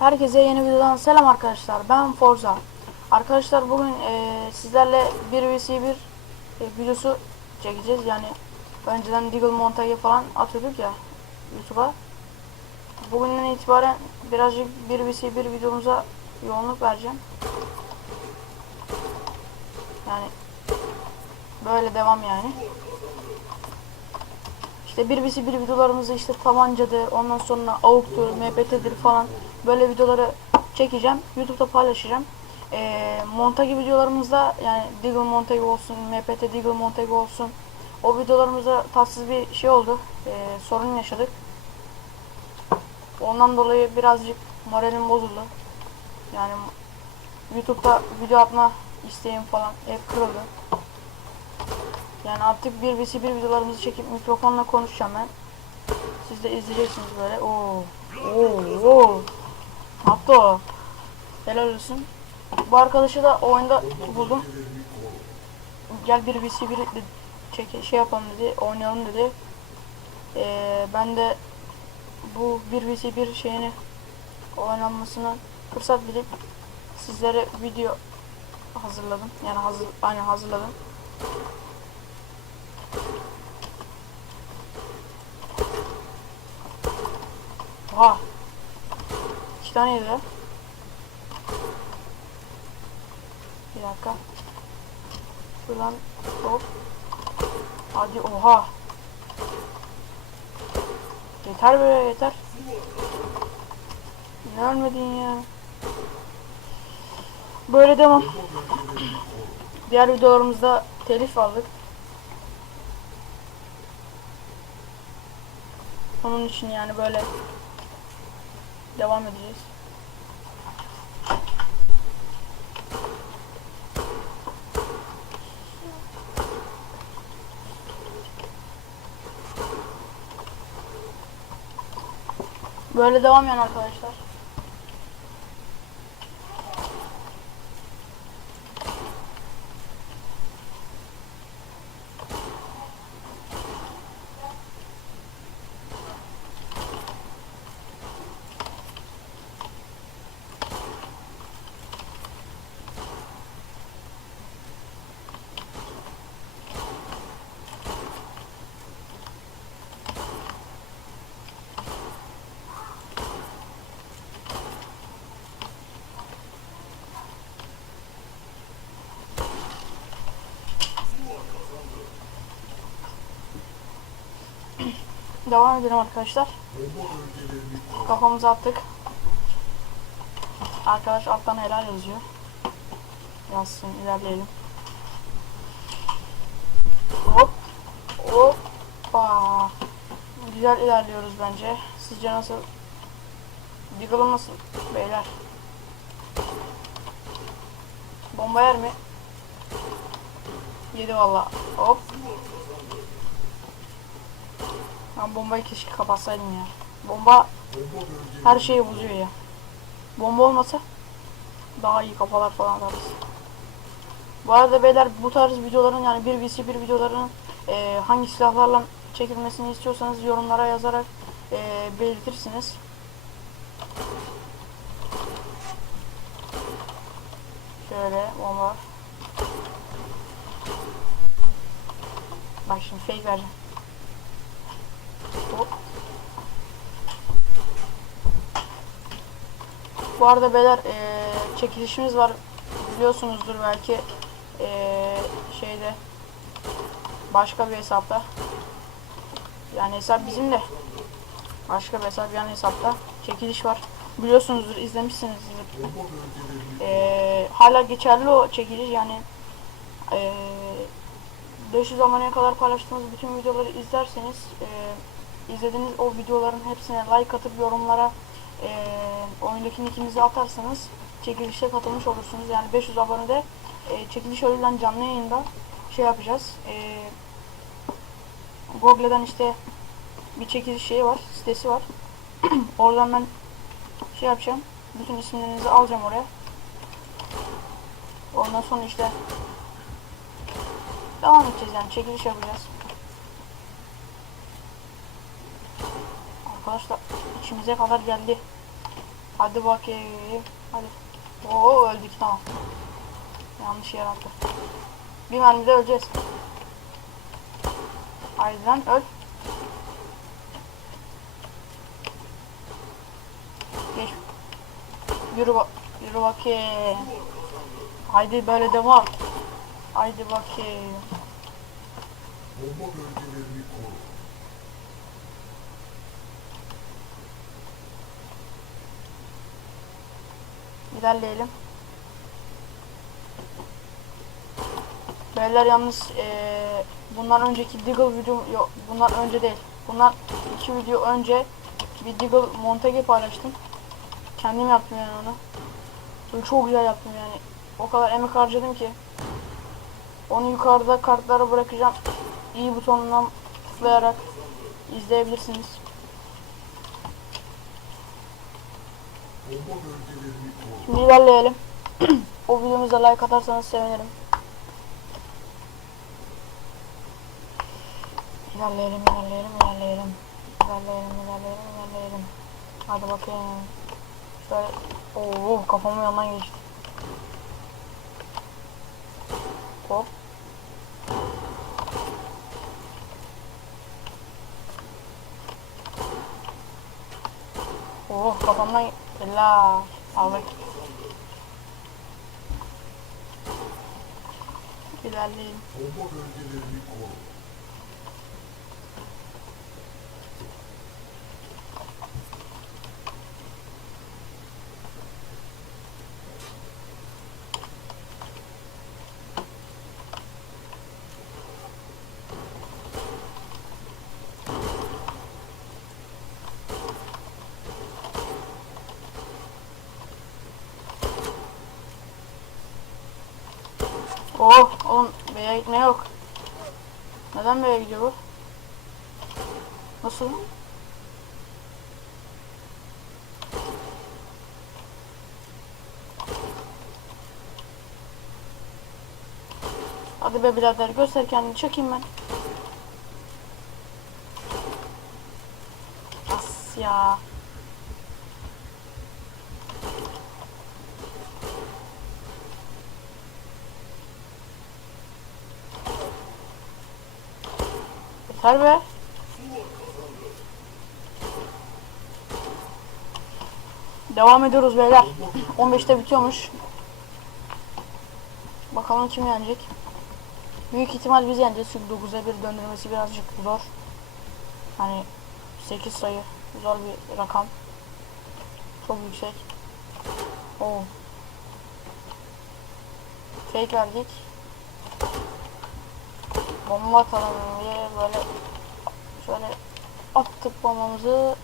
Herkese yeni videodan selam arkadaşlar. Ben Forza. Arkadaşlar bugün e, sizlerle 1vs1 e, videosu çekeceğiz. Yani önceden Deagle montajı falan atıyorduk ya YouTube'a. Bugünden itibaren birazcık 1vs1 videomuza yoğunluk vereceğim. Yani böyle devam yani. İşte bir vs bir videolarımızı işte tabancadır, ondan sonra avuktur, MPT'dir falan böyle videoları çekeceğim. YouTube'da paylaşacağım. Ee, montajı videolarımızda yani Deagle montajı olsun, MPT Deagle montajı olsun o videolarımızda tatsız bir şey oldu. Ee, sorun yaşadık. Ondan dolayı birazcık moralim bozuldu. Yani YouTube'da video atma isteğim falan hep kırıldı. Yani artık bir vs bir videolarımızı çekip mikrofonla konuşacağım ben. Siz de izleyeceksiniz böyle. Oo. Oo. Oo. Ne yaptı o? Helal olsun. Bu arkadaşı da oyunda buldum. Gel bir vs bir çek şey yapalım dedi. Oynayalım dedi. Ee, ben de bu bir vs bir şeyini oynanmasına fırsat bilip sizlere video hazırladım. Yani hazır, aynen hazırladım. Oha. İki tane yedi. Bir dakika. Şuradan hop. Hadi oha. Yeter böyle yeter. Ne ölmedin ya. Böyle devam. Diğer videolarımızda telif aldık. Onun için yani böyle devam edeceğiz. Böyle devam yani arkadaşlar. Devam edelim arkadaşlar. Kafamızı attık. Arkadaş alttan helal yazıyor. Yazsın ilerleyelim. Hop. Hoppa. Güzel ilerliyoruz bence. Sizce nasıl? Diggle'ım nasıl beyler? Bomba yer mi? Yedi valla. Hop. Ben bombayı keşke kapatsaydım ya. Bomba her şeyi bozuyor ya. Bomba olmasa daha iyi kafalar falan atarız. Bu arada beyler bu tarz videoların yani bir vs bir videoların e, hangi silahlarla çekilmesini istiyorsanız yorumlara yazarak e, belirtirsiniz. Şöyle bomba. Bak şimdi fake vereceğim. Bu arada beyler eee, çekilişimiz var. Biliyorsunuzdur belki eee, şeyde başka bir hesapta. Yani hesap bizim de başka bir hesap yani hesapta çekiliş var. Biliyorsunuzdur izlemişsinizdir. Eee, hala geçerli o çekiliş yani eee 500 aboneye kadar paylaştığımız bütün videoları izlerseniz e, izlediğiniz o videoların hepsine like atıp yorumlara e, oyundaki nickinizi atarsanız çekilişe katılmış olursunuz. Yani 500 abonede e, çekiliş öğleden canlı yayında şey yapacağız. E, Google'dan işte bir çekiliş şeyi var, sitesi var. Oradan ben şey yapacağım. Bütün isimlerinizi alacağım oraya. Ondan sonra işte Devam edeceğiz yani çekiliş yapacağız. Arkadaşlar içimize kadar geldi. Hadi bakayım. Hadi. Oo öldük tamam. Yanlış yer attı. Bir mermide öleceğiz. Haydi lan öl. Geç. Yürü bak. Yürü bakayım. Haydi böyle devam. Haydi bakayım. Bomba bölgelerini koru. İlerleyelim. Beyler yalnız eee bundan önceki Deagle video yok bundan önce değil. Bundan iki video önce bir Deagle montage paylaştım. Kendim yaptım yani onu. Böyle çok güzel yaptım yani. O kadar emek harcadım ki. Onu yukarıda kartlara bırakacağım. İyi butonundan tıklayarak izleyebilirsiniz. Bomba bölgelerini koru. Şimdi ilerleyelim. o videomuza like atarsanız sevinirim. İlerleyelim, ilerleyelim, ilerleyelim. İlerleyelim, ilerleyelim, ilerleyelim. Hadi bakayım. Şöyle, oo kafamın yanından geçti. Hop. Oh kafamdan la aldık. İlerleyin. Bomba bölgelerini koru. Oh oğlum B'ye gitme yok. Neden B'ye gidiyor bu? Nasıl? Hadi be birader göster kendini çekeyim ben. As ya. Be. Devam ediyoruz beyler. 15'te bitiyormuş. Bakalım kim yenecek. Büyük ihtimal biz yeneceğiz çünkü 9'a 1 döndürmesi birazcık zor. Hani 8 sayı zor bir rakam. Çok yüksek. Oo. Fake verdik. Bomba atalım diye böyle şöyle attık bombamızı.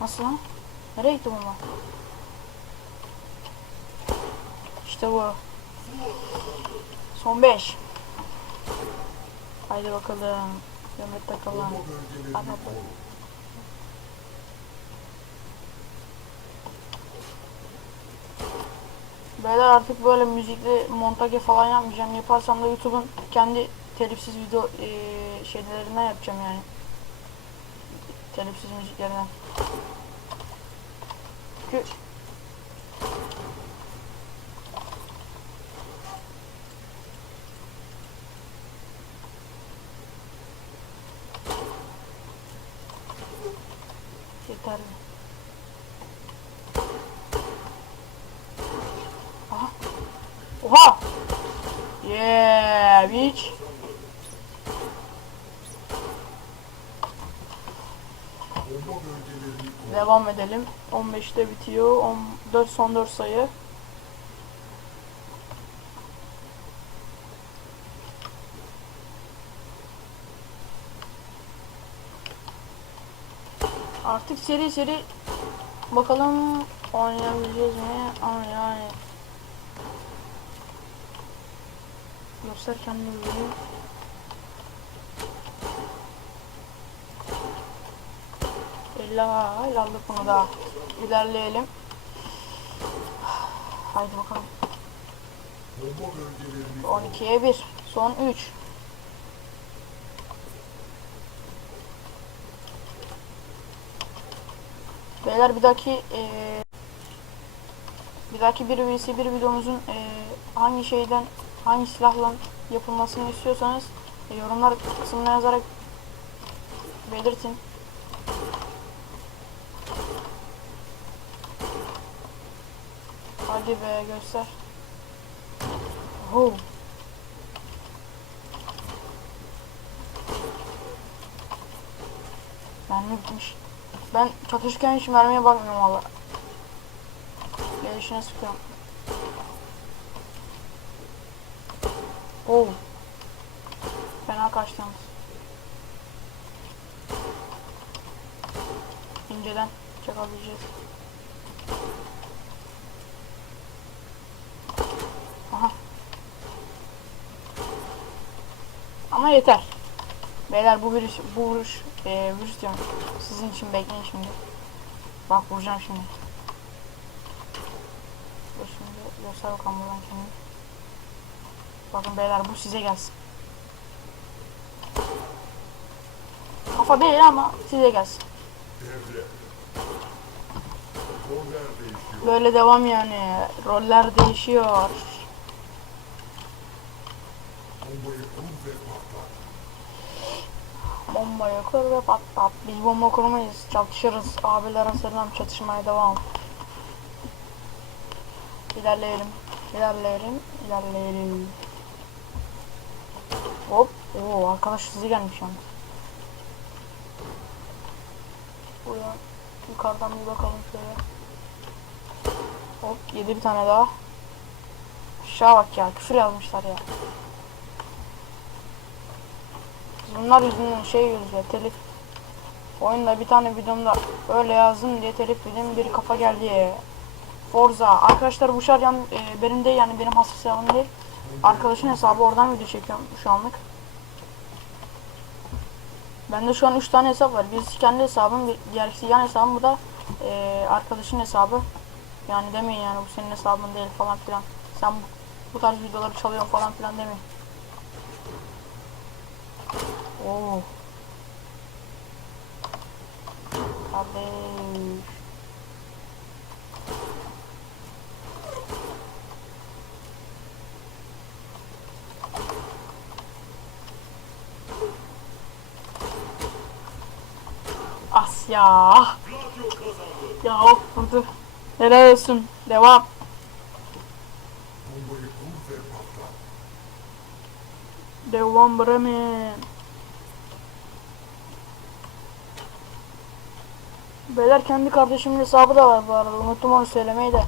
Nasıl lan? Nereye gitti bomba? İşte bu. Son 5. Haydi bakalım. Gömlek takalım. Hadi bakalım. Beyler artık böyle müzikli montage falan yapmayacağım. Yaparsam da YouTube'un kendi telifsiz video eee şeylerinden yapacağım yani. Telifsiz müziklerinden. Çünkü yeterli. Aha. Oha! Yeah, bitch. Bomba bölgelerini koru. Devam edelim. 15'te bitiyor. 14 son 4 sayı. Artık seri seri bakalım oynayabileceğiz mi? Ama yani göster kendini bir. Ella aldık bunu da. İlerleyelim. Haydi bakalım. Bomba bölgelerini koru. 12'ye 1. Son 3. Beyler bir dahaki eee bir dahaki bir vs bir videomuzun eee, hangi şeyden hangi silahla yapılmasını istiyorsanız e, yorumlar kısmına yazarak belirtin. Hadi be göster. Oh. Mermi bitmiş. Ben çatışırken hiç mermiye bakmıyorum valla. Gelişine sıkıyorum. Oo. Fena kaçtınız. İnceden çakabileceğiz. Aha. Ama yeter. Beyler bu virüs, bu vuruş, e, virüs diyorum. Sizin için bekleyin şimdi. Bak vuracağım şimdi. Dur şimdi göster bakalım buradan kendini. Bakın beyler bu size gelsin. Kafa değil ama size gelsin. Böyle devam yani. Roller değişiyor. Bombayı kur ve patlat. Bombayı kur ve patlat. Biz bomba kurmayız. Çatışırız. Abilere selam. Çatışmaya devam. İlerleyelim. İlerleyelim. İlerleyelim. Hop. Oo arkadaş hızlı gelmiş yalnız. Buradan yukarıdan bir bakalım şöyle. Hop yedi bir tane daha. Aşağı bak ya küfür yazmışlar ya. Bunlar yüzünden şey yazıyor telif. Oyunda bir tane videomda öyle yazdım diye telif yedim bir kafa geldi. Forza. Arkadaşlar bu şarkı yan- e, benim değil yani benim hasas hesabım değil. Arkadaşın hesabı oradan video çekiyorum şu anlık. Bende şu an 3 tane hesap var. Birisi kendi hesabım, bir diğerisi yan hesabım. Bu da e, arkadaşın hesabı. Yani demeyin yani bu senin hesabın değil falan filan. Sen bu, bu tarz videoları çalıyorsun falan filan demeyin. Oo. Kardeş. Asya. Ya of vurdu. Helal olsun. Devam. Bombayı kur ve patlat. Devam Bremen. Beyler kendi kardeşimin hesabı da var bu arada. Unuttum onu söylemeyi de.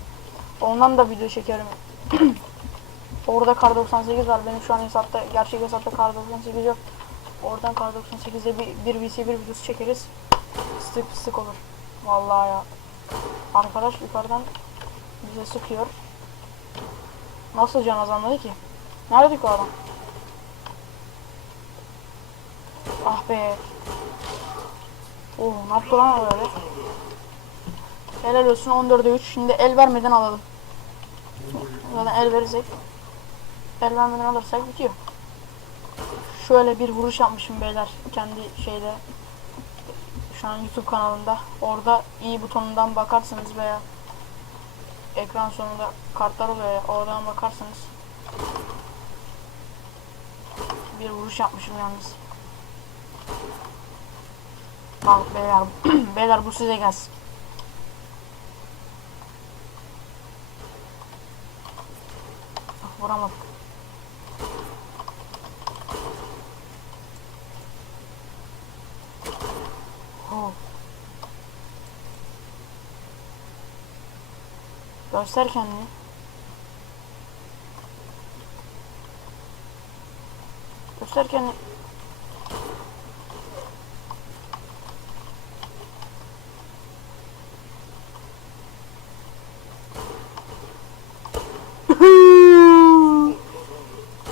Ondan da video çekerim. Orada kar 98 var. Benim şu an hesapta, gerçek hesapta kar 98 yok. Oradan kar 98'de bir, bir VC bir videosu çekeriz. Sık sık olur. Vallahi ya. Arkadaş yukarıdan bize sıkıyor. Nasıl can azalmadı ki? Nerede o adam? Ah be. Oo, ne yaptı lan öyle? Helal olsun 14'e 3. Şimdi el vermeden alalım. Zaten el verirsek el vermeden alırsak bitiyor. Şöyle bir vuruş yapmışım beyler kendi şeyde şu an YouTube kanalında. Orada iyi butonundan bakarsınız veya ekran sonunda kartlar oluyor ya oradan bakarsanız bir vuruş yapmışım yalnız. Bak beyler, beyler bu size gelsin. Ah, vuramadık. Oh. Göster kendini. Göster kendini.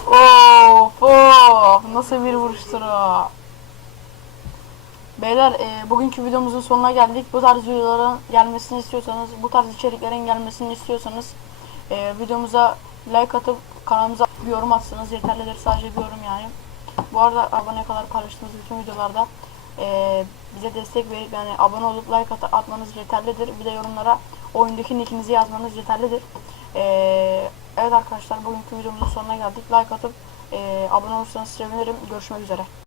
of of nasıl bir vuruştur o. Beyler e, bugünkü videomuzun sonuna geldik. Bu tarz videoların gelmesini istiyorsanız, bu tarz içeriklerin gelmesini istiyorsanız e, videomuza like atıp kanalımıza bir yorum atsanız yeterlidir. Sadece bir yorum yani. Bu arada abone kadar paylaştığımız bütün videolarda e, bize destek verip yani abone olup like at- atmanız yeterlidir. Bir de yorumlara oyundaki nickinizi yazmanız yeterlidir. E, evet arkadaşlar bugünkü videomuzun sonuna geldik. Like atıp e, abone olursanız sevinirim. Görüşmek üzere.